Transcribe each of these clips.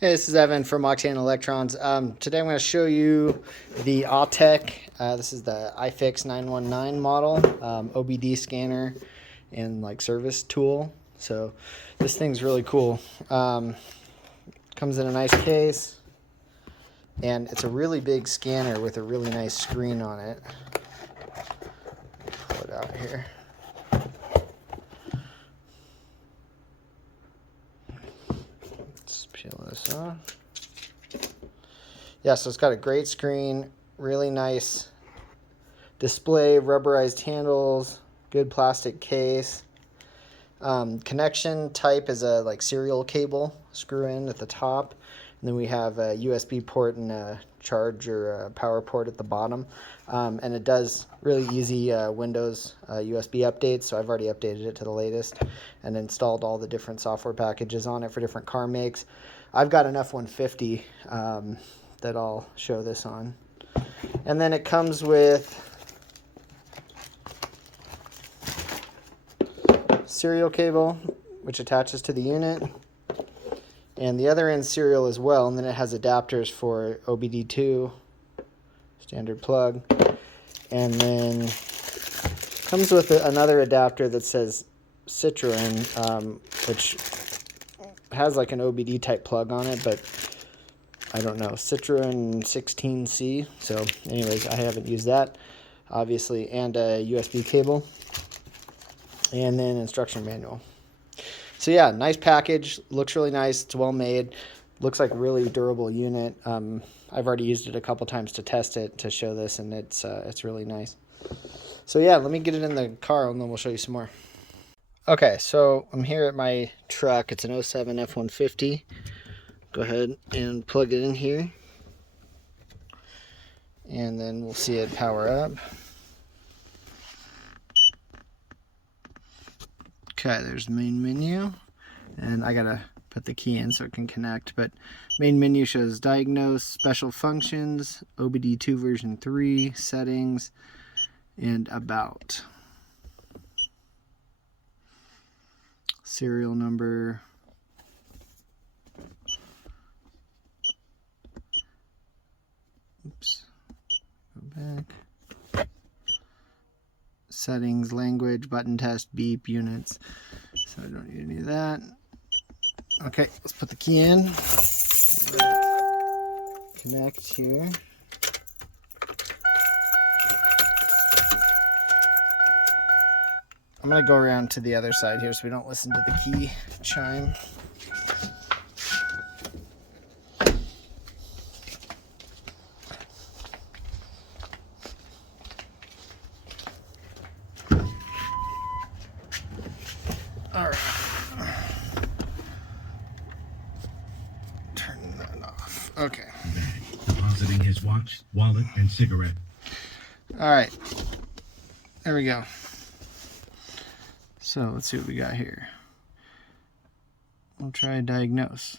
Hey, this is Evan from Octane Electrons. Today I'm going to show you the Autek. This is the Ifix 919 model, OBD scanner and like service tool. So this thing's really cool. Comes in a nice case, and it's a really big scanner with a really nice screen on it. Pull it out here. Let's peel this off. Yeah, so it's got a great screen, really nice display, rubberized handles, good plastic case. Connection type is a like serial cable, screw in at the top, and then we have a USB port and a charge or a power port at the bottom. And it does really easy Windows USB updates, so I've already updated it to the latest and installed all the different software packages on it for different car makes. I've got an F-150 that I'll show this on. And then it comes with serial cable, which attaches to the unit, and the other end serial as well, and then it has adapters for OBD2, standard plug, and then comes with another adapter that says Citroen, which has like an OBD type plug on it, but I don't know, Citroen 16C. So anyways, I haven't used that, obviously, and a USB cable, and then instruction manual. So yeah, nice package, looks really nice, it's well made, looks like a really durable unit. I've already used it a couple times to test it, to show this, and it's really nice. So yeah, let me get it in the car and then we'll show you some more. Okay, so I'm here at my truck. It's an 07 F-150. Go ahead and plug it in here, and then we'll see it power up. Okay, there's the main menu, and I gotta put the key in so it can connect, but main menu shows diagnose, special functions, OBD2 version 3, settings, and about. Serial number. Oops, go back. Settings, language, button test, beep, units. So I don't need any of that. Okay, let's put the key in. Connect here. I'm gonna go around to the other side here so we don't listen to the key chime. All right. Turn that off. Okay. Depositing his watch, wallet, and cigarette. All right. There we go. So let's see what we got here. We'll try diagnose.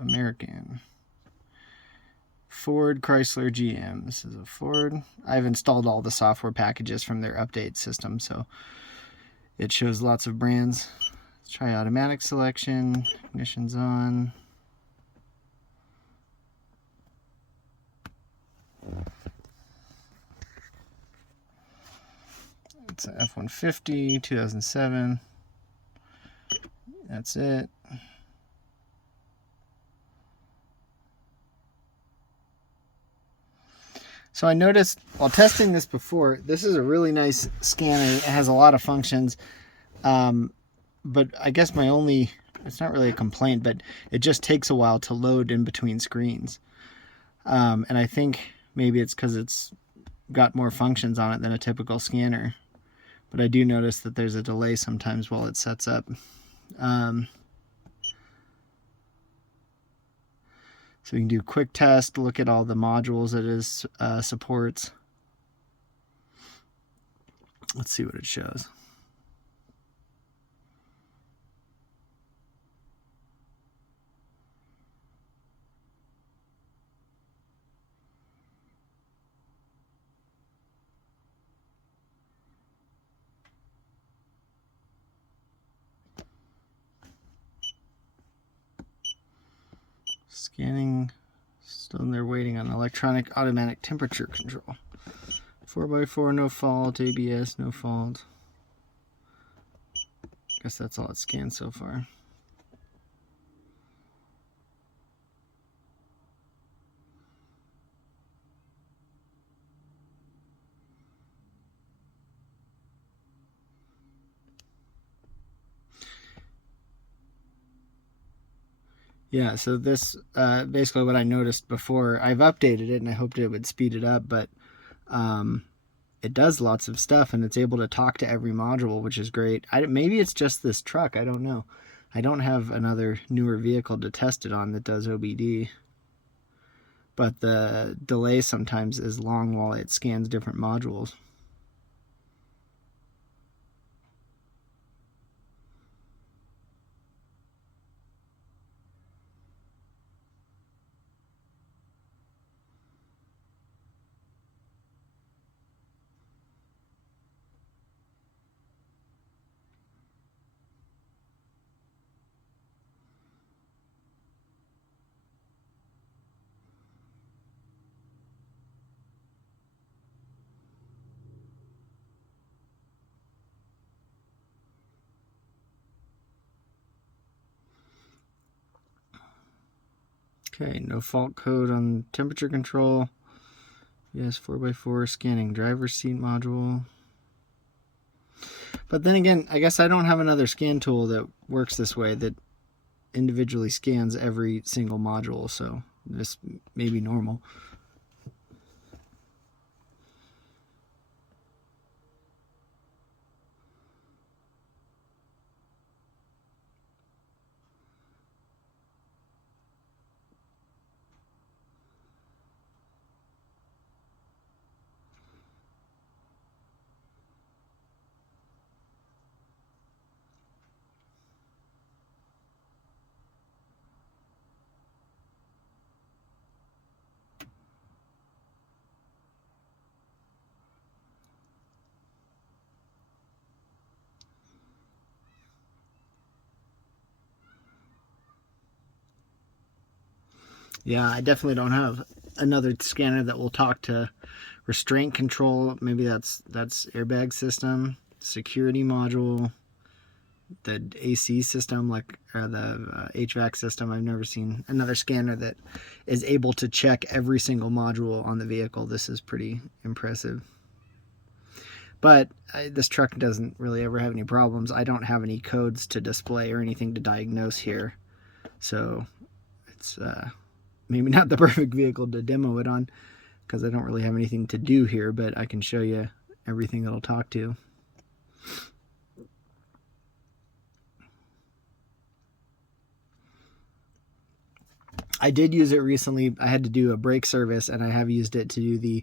American. Ford, Chrysler, GM. This is a Ford. I've installed all the software packages from their update system, so it shows lots of brands. Let's try automatic selection. Ignition's on. It's an F-150, 2007. That's it. So I noticed while testing this before, this is a really nice scanner. It has a lot of functions. But I guess it's not really a complaint, but it just takes a while to load in between screens. And I think maybe it's because it's got more functions on it than a typical scanner. But I do notice that there's a delay sometimes while it sets up. So you can do quick test, look at all the modules that it supports. Let's see what it shows. Scanning, still in there waiting on electronic automatic temperature control. 4x4, no fault. ABS, no fault. Guess that's all it's scanned so far. Yeah, so this basically what I noticed before. I've updated it and I hoped it would speed it up, but it does lots of stuff and it's able to talk to every module, which is great. Maybe it's just this truck, I don't know. I don't have another newer vehicle to test it on that does OBD, but the delay sometimes is long while it scans different modules. Okay, no fault code on temperature control. Yes, 4x4 scanning driver's seat module. But then again, I guess I don't have another scan tool that works this way, that individually scans every single module, so this may be normal. Yeah, I definitely don't have another scanner that will talk to restraint control. Maybe that's airbag system, security module, the AC system, like the HVAC system. I've never seen another scanner that is able to check every single module on the vehicle. This is pretty impressive. But this truck doesn't really ever have any problems. I don't have any codes to display or anything to diagnose here, so it's maybe not the perfect vehicle to demo it on because I don't really have anything to do here, but I can show you everything that'll talk to. I did use it recently. I had to do a brake service, and I have used it to do the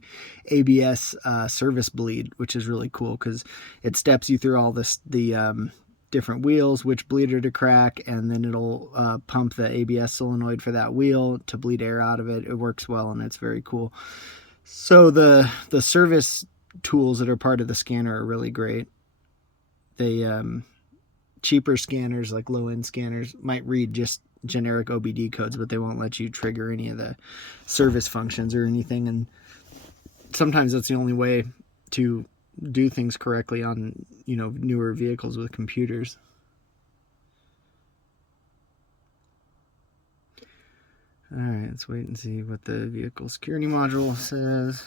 ABS service bleed, which is really cool because it steps you through all the different wheels, which bleeder to crack, and then it'll pump the ABS solenoid for that wheel to bleed air out of it. It works well, and it's very cool. So the service tools that are part of the scanner are really great. They cheaper scanners, like low-end scanners, might read just generic OBD codes, but they won't let you trigger any of the service functions or anything, and sometimes that's the only way to do things correctly on, you know, newer vehicles with computers. All right, let's wait and see what the vehicle security module says.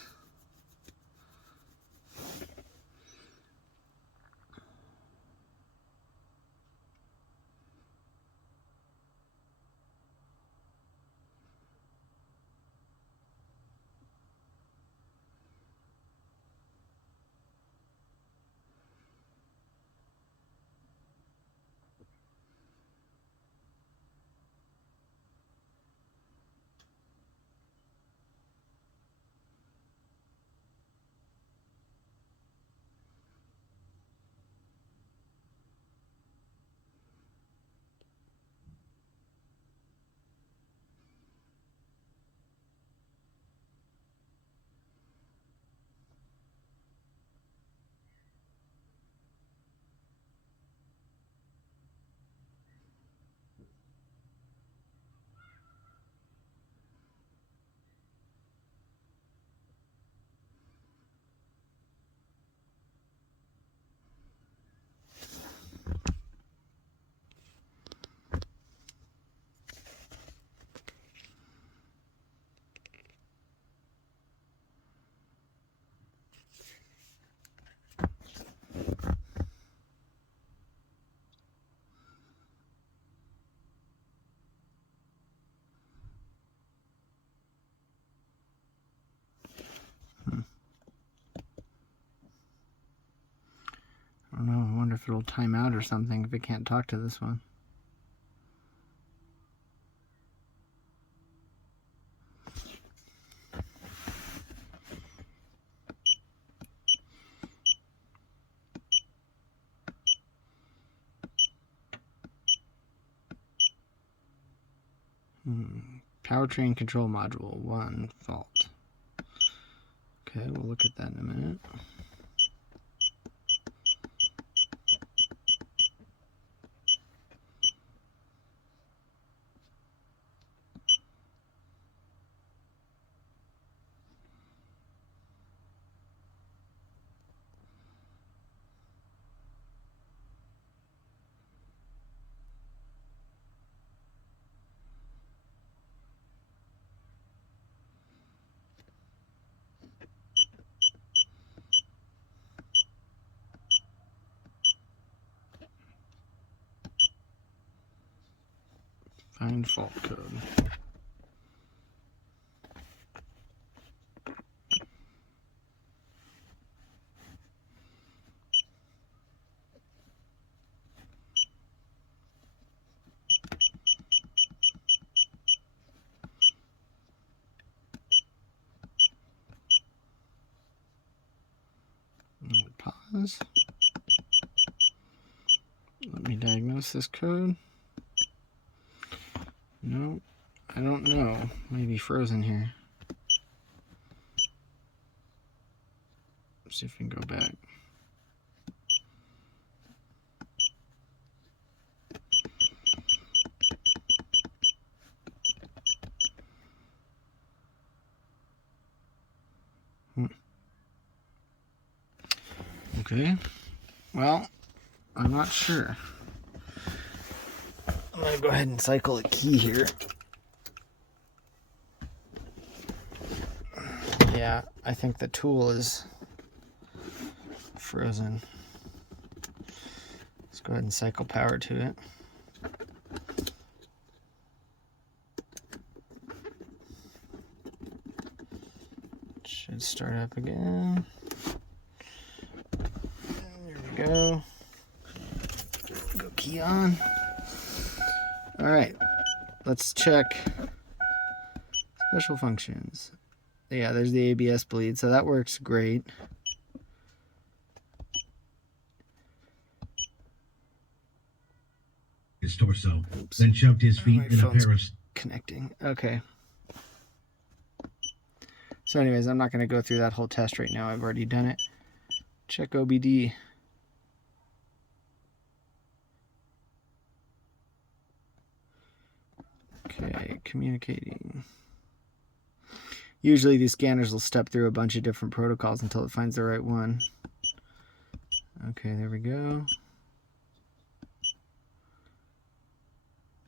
if it'll time out or something if it can't talk to this one. Powertrain control module 1 fault. Okay, we'll look at that in a minute. Find fault code. Pause. Let me diagnose this code. No, I don't know. Maybe frozen here. Let's see if we can go back. Okay, well, I'm not sure. I'm going to go ahead and cycle a key here. Yeah, I think the tool is frozen. Let's go ahead and cycle power to it. Should start up again. There we go. Go key on. All right, let's check special functions. Yeah, there's the ABS bleed, so that works great. His torso, then shoved his feet in a pair of... Connecting. Okay. So anyways, I'm not going to go through that whole test right now. I've already done it. Check OBD. Okay, communicating. Usually these scanners will step through a bunch of different protocols until it finds the right one. Okay, there we go.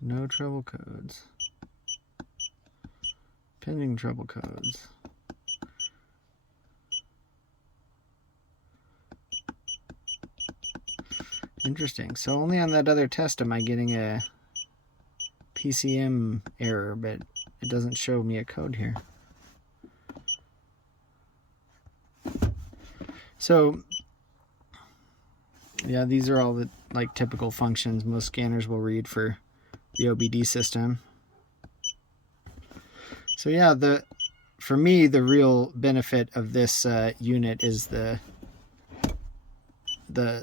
No trouble codes. Pending trouble codes. Interesting. So only on that other test am I getting a PCM error, but it doesn't show me a code here. So yeah, these are all the like typical functions most scanners will read for the OBD system. So yeah, for me the real benefit of this unit is the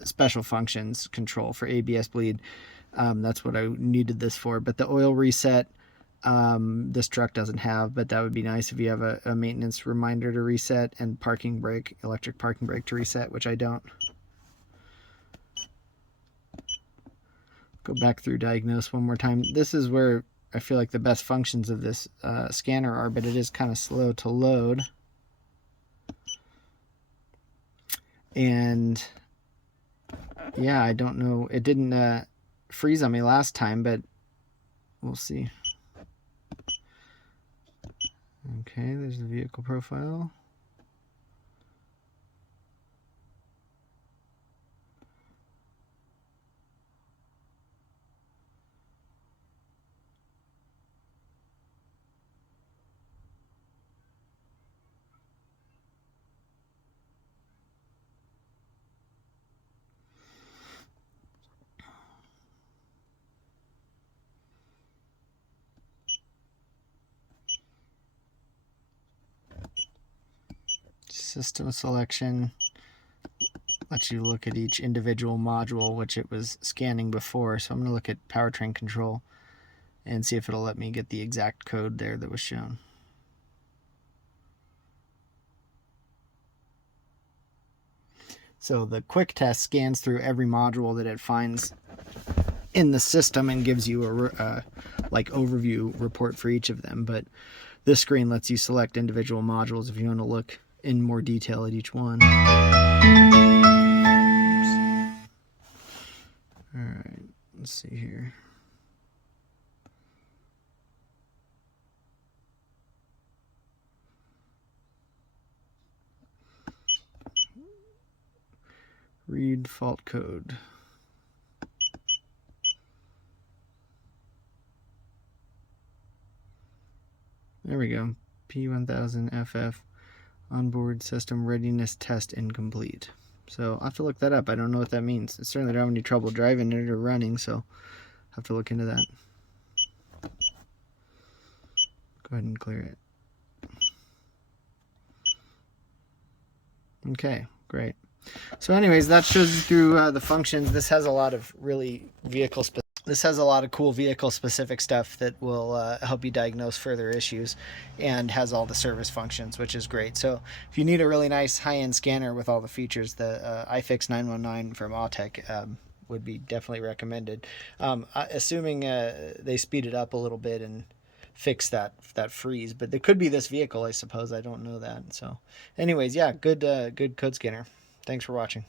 special functions control for ABS bleed. That's what I needed this for. But the oil reset, this truck doesn't have, but that would be nice if you have a maintenance reminder to reset, and parking brake, electric parking brake to reset, which I don't. Go back through diagnose one more time. This is where I feel like the best functions of this scanner are, but it is kind of slow to load. And yeah, I don't know. It didn't freeze on me last time, but we'll see. Okay, there's the vehicle profile. System selection lets you look at each individual module, which it was scanning before. So I'm going to look at powertrain control and see if it'll let me get the exact code there that was shown. So the quick test scans through every module that it finds in the system and gives you a like overview report for each of them. But this screen lets you select individual modules if you want to look in more detail at each one. All right, let's see here. Read fault code. There we go. P1000FF onboard system readiness test incomplete. So I'll have to look that up. I don't know what that means. I certainly don't have any trouble driving it or running, so I'll have to look into that. Go ahead and clear it. Okay, great. So anyways, that shows you through the functions. This has a lot of really cool vehicle specific stuff that will help you diagnose further issues, and has all the service functions, which is great. So if you need a really nice high-end scanner with all the features, the Ifix 919 from Autek would be definitely recommended. Assuming they speed it up a little bit and fix that freeze, but it could be this vehicle, I suppose. I don't know that. So anyways, yeah, good code scanner. Thanks for watching.